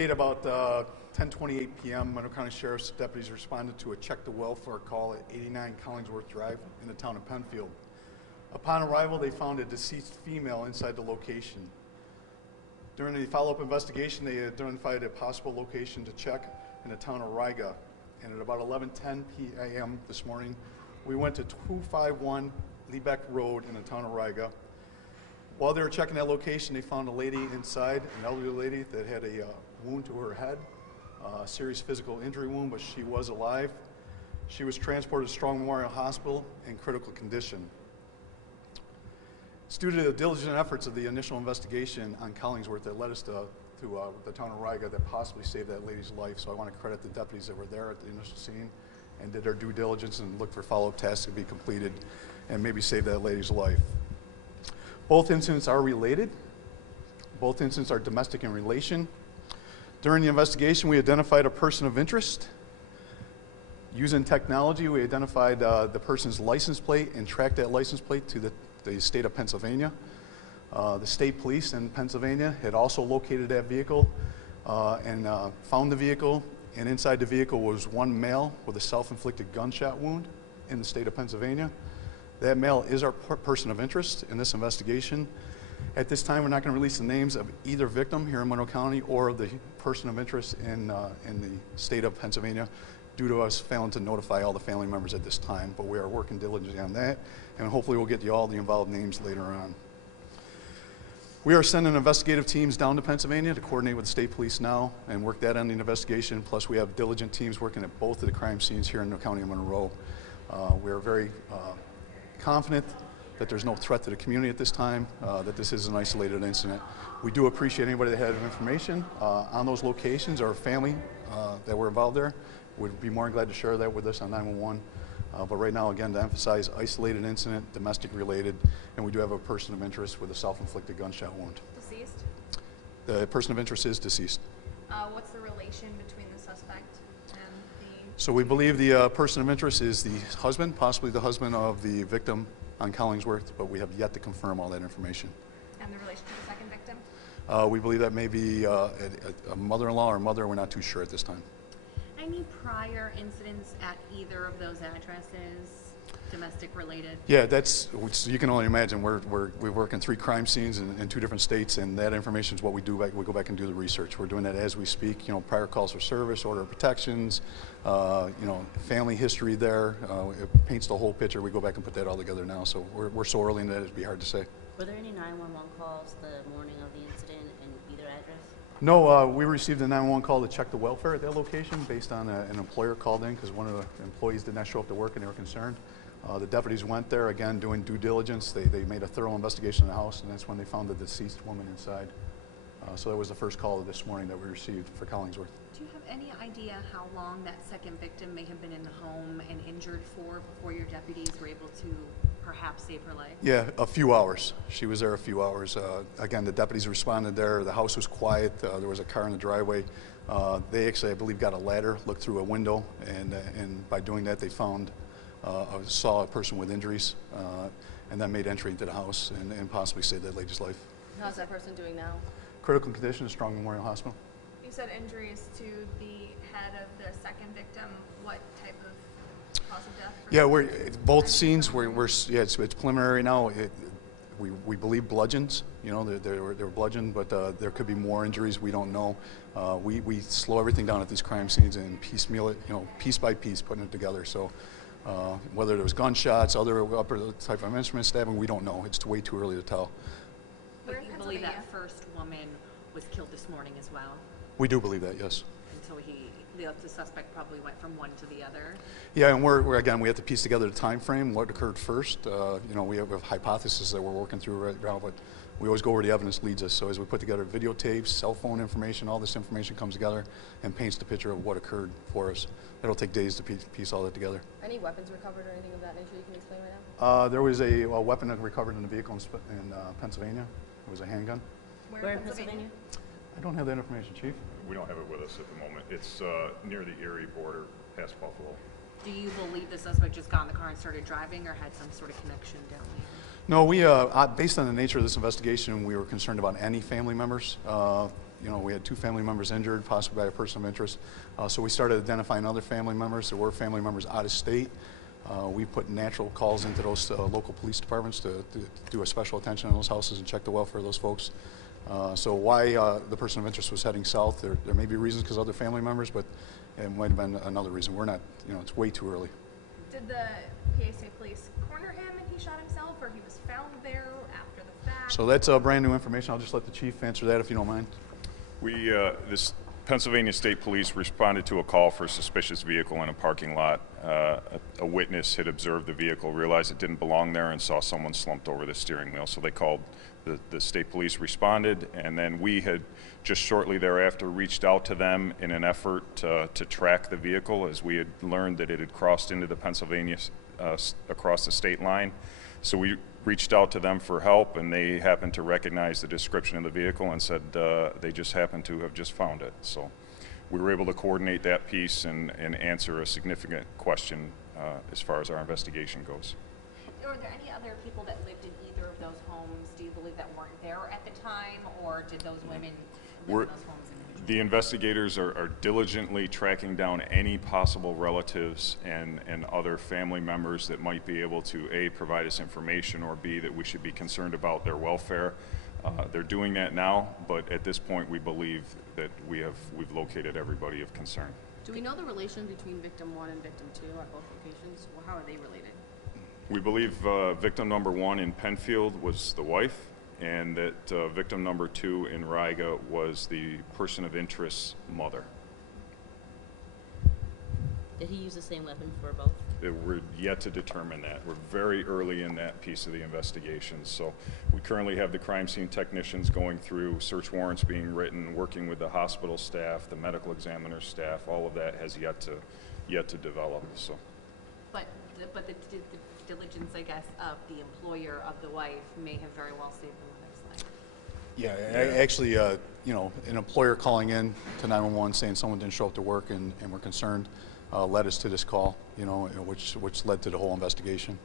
At about 10:28 p.m., Monroe County Sheriff's deputies responded to a check the welfare call at 89 Collingsworth Drive in the town of Penfield. Upon arrival, they found a deceased female inside the location. During the follow-up investigation, they identified a possible location to check in the town of Riga. And at about 11:10 p.m. this morning, we went to 251 Lebeck Road in the town of Riga. While they were checking that location, they found a lady inside, an elderly lady that had a wound to her head, a serious physical injury wound, but she was alive. She was transported to Strong Memorial Hospital in critical condition. It's due to the diligent efforts of the initial investigation on Collingsworth that led us to the town of Riga that possibly saved that lady's life. So I want to credit the deputies that were there at the initial scene and did their due diligence and looked for follow-up tasks to be completed and maybe save that lady's life. Both incidents are related. Both incidents are domestic in relation. During the investigation, we identified a person of interest. Using technology, we identified the person's license plate and tracked that license plate to the state of Pennsylvania. The state police in Pennsylvania had also located that vehicle and found the vehicle, and inside the vehicle was one male with a self-inflicted gunshot wound in the state of Pennsylvania. That male is our person of interest in this investigation. At this time, we're not going to release the names of either victim here in Monroe County or the person of interest in the state of Pennsylvania due to us failing to notify all the family members at this time, but we are working diligently on that, and hopefully we'll get you all the involved names later on. We are sending investigative teams down to Pennsylvania to coordinate with the state police now and work that on the investigation, plus we have diligent teams working at both of the crime scenes here in the county of Monroe. We are very confident that there's no threat to the community at this time, that this is an isolated incident. We do appreciate anybody that had information on those locations or family that were involved there. We'd be more than glad to share that with us on 911. But right now, again, to emphasize, isolated incident, domestic related, and we do have a person of interest with a self-inflicted gunshot wound. Deceased? The person of interest is deceased. What's the relation between the suspect and the... So we believe the person of interest is the husband, possibly the husband of the victim on Collingsworth, but we have yet to confirm all that information. And the relation to the second victim? We believe that may be a mother-in-law or mother. We're not too sure at this time. Any prior incidents at either of those addresses, domestic related? Yeah, you can only imagine. We work in 3 crime scenes in 2 different states, and that information is what we do. We go back and do the research. We're doing that as we speak. You know, prior calls for service, order of protections, you know, family history there. It paints the whole picture. We go back and put that all together now. So we're so early in that it'd be hard to say. Were there any 911 calls the morning of the incident in either address? No, we received a 911 call to check the welfare at that location based on an employer called in because one of the employees did not show up to work and they were concerned. The deputies went there, again, doing due diligence. They made a thorough investigation of the house, and that's when they found the deceased woman inside. So that was the first call this morning that we received for Collingsworth. Do you have any idea how long that second victim may have been in the home and injured for before your deputies were able to perhaps save her life? Yeah, a few hours. She was there a few hours. Again, the deputies responded there. The house was quiet. There was a car in the driveway. They actually, I believe, got a ladder, looked through a window, and by doing that, they saw a person with injuries, and then made entry into the house and possibly saved that lady's life. How's that person doing now? Critical condition, Strong Memorial Hospital. You said injuries to the head of the second victim. What type of cause of death? Yeah, both scenes. It's preliminary now. We believe bludgeons. You know, they were bludgeoned, but there could be more injuries. We don't know. We slow everything down at these crime scenes and piecemeal it. You know, piece by piece, putting it together. So whether there was gunshots, other type of instrument stabbing, we don't know. It's way too early to tell. But you believe that first woman was killed this morning as well? We do believe that, yes. And so the suspect probably went from one to the other? Yeah, and we have to piece together the time frame, what occurred first. You know, we have a hypothesis that we're working through right now, but we always go where the evidence leads us. So as we put together videotapes, cell phone information, all this information comes together and paints the picture of what occurred for us. It'll take days to piece all that together. Any weapons recovered or anything of that nature you can explain right now? There was a weapon that recovered in the vehicle in Pennsylvania. It was a handgun. Where in Pennsylvania? I don't have that information, Chief. We don't have it with us at the moment. It's near the Erie border, past Buffalo. Do you believe the suspect just got in the car and started driving or had some sort of connection down there? No, based on the nature of this investigation, we were concerned about any family members. you know, we had 2 family members injured, possibly by a person of interest. So we started identifying other family members. There were family members out of state. We put natural calls into those local police departments to do a special attention on those houses and check the welfare of those folks. So why the person of interest was heading south, there may be reasons because other family members, but it might have been another reason. We're not, you know, it's way too early. Did the PSA police corner him and he shot himself, or he was found there after the fact? So that's brand new information. I'll just let the chief answer that if you don't mind. This Pennsylvania State Police responded to a call for a suspicious vehicle in a parking lot. A witness had observed the vehicle, realized it didn't belong there, and saw someone slumped over the steering wheel. So they called, the state police responded, and then we had just shortly thereafter reached out to them in an effort to track the vehicle, as we had learned that it had crossed into the Pennsylvania, across the state line. So we reached out to them for help, and they happened to recognize the description of the vehicle and said they just happened to have just found it. So we were able to coordinate that piece and answer a significant question as far as our investigation goes. Are there any other people that lived in either of those homes, do you believe, that weren't there at the time, or did those women live in those homes individually? The investigators are diligently tracking down any possible relatives and other family members that might be able to A, provide us information, or B, that we should be concerned about their welfare. They're doing that now, but at this point we believe that we've located everybody of concern. Do we know the relation between victim 1 and victim 2 at both locations? Well, how are they related? We believe victim number 1 in Penfield was the wife, and that victim number 2 in Riga was the person of interest's mother. Did he use the same weapon for both? We're yet to determine that. We're very early in that piece of the investigation. So we currently have the crime scene technicians going through, search warrants being written, working with the hospital staff, the medical examiner staff. All of that has yet to develop. So, But the diligence, I guess, of the employer of the wife may have very well saved the mother's life. Yeah, actually, you know, an employer calling in to 911 saying someone didn't show up to work and we're concerned led us to this call, you know, which led to the whole investigation.